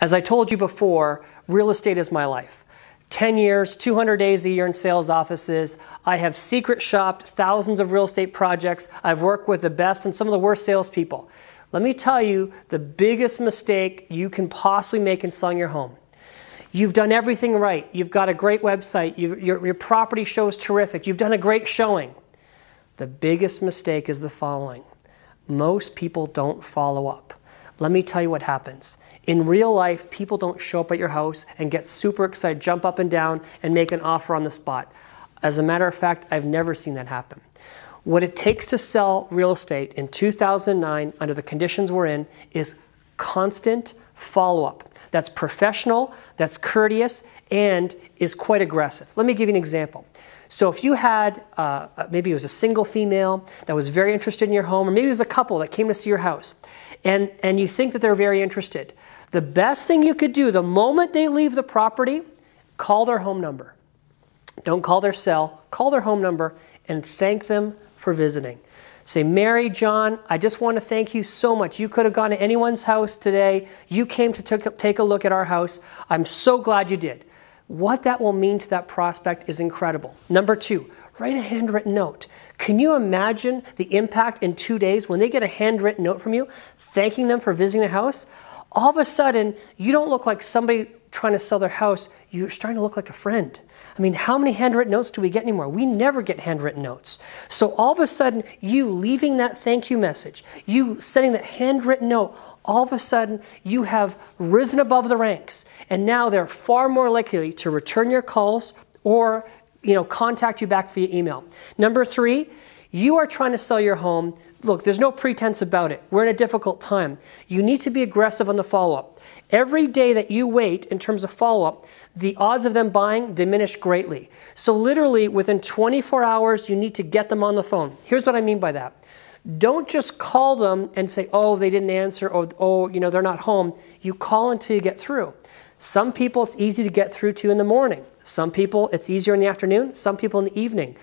As I told you before, real estate is my life. 10 years, 200 days a year in sales offices. I have secret shopped thousands of real estate projects. I've worked with the best and some of the worst salespeople. Let me tell you the biggest mistake you can possibly make in selling your home. You've done everything right. You've got a great website. Your property show is terrific. You've done a great showing. The biggest mistake is the following. Most people don't follow up. Let me tell you what happens. In real life, people don't show up at your house and get super excited, jump up and down, and make an offer on the spot. As a matter of fact, I've never seen that happen. What it takes to sell real estate in 2009, under the conditions we're in, is constant follow-up. That's professional, that's courteous, and is quite aggressive. Let me give you an example. So if you had, maybe it was a single female that was very interested in your home, or maybe it was a couple that came to see your house, and you think that they're very interested, the best thing you could do the moment they leave the property, call their home number. Don't call their cell, call their home number and thank them for visiting. Say, Mary, John, I just want to thank you so much. You could have gone to anyone's house today. You came to take a look at our house. I'm so glad you did. What that will mean to that prospect is incredible. Number two, write a handwritten note. Can you imagine the impact in 2 days when they get a handwritten note from you, thanking them for visiting their house? All of a sudden, you don't look like somebody trying to sell their house. You're starting to look like a friend. I mean, how many handwritten notes do we get anymore? We never get handwritten notes. So all of a sudden, you leaving that thank you message, you sending that handwritten note, all of a sudden, you have risen above the ranks. And now they're far more likely to return your calls or contact you back via email. Number three, you are trying to sell your home. Look, there's no pretense about it. We're in a difficult time. You need to be aggressive on the follow-up. Every day that you wait in terms of follow-up, the odds of them buying diminish greatly. So literally within 24 hours, you need to get them on the phone. Here's what I mean by that. Don't just call them and say, oh, they didn't answer, or oh, they're not home. You call until you get through. Some people, it's easy to get through to in the morning. Some people, it's easier in the afternoon. Some people in the evening.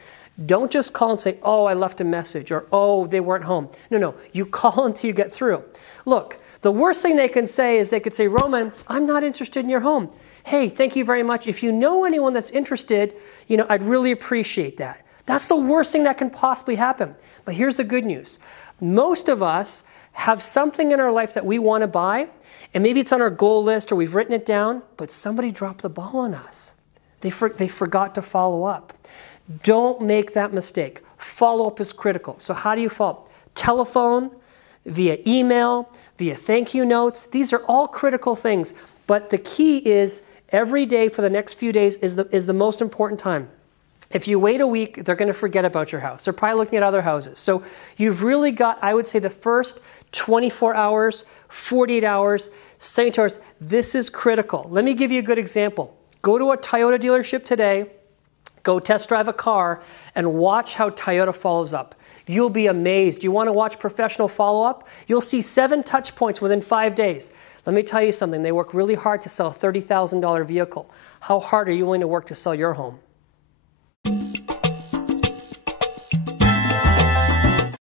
Don't just call and say, oh, I left a message, or oh, they weren't home. No, you call until you get through. Look, the worst thing they can say is they could say, Roman, I'm not interested in your home. Hey, thank you very much. If you know anyone that's interested, I'd really appreciate that. That's the worst thing that can possibly happen. But here's the good news. Most of us have something in our life that we want to buy, and maybe it's on our goal list or we've written it down, but somebody dropped the ball on us. They forgot to follow up. Don't make that mistake. Follow-up is critical. So how do you follow up? Telephone, via email, via thank you notes. These are all critical things. But the key is every day for the next few days is the most important time. If you wait a week, they're going to forget about your house. They're probably looking at other houses. So you've really got, I would say, the first 24 hours, 48 hours, 72 hours. This is critical. Let me give you a good example. Go to a Toyota dealership today. Go test drive a car and watch how Toyota follows up. You'll be amazed. You want to watch professional follow-up? You'll see 7 touch points within 5 days. Let me tell you something. They work really hard to sell a $30,000 vehicle. How hard are you willing to work to sell your home?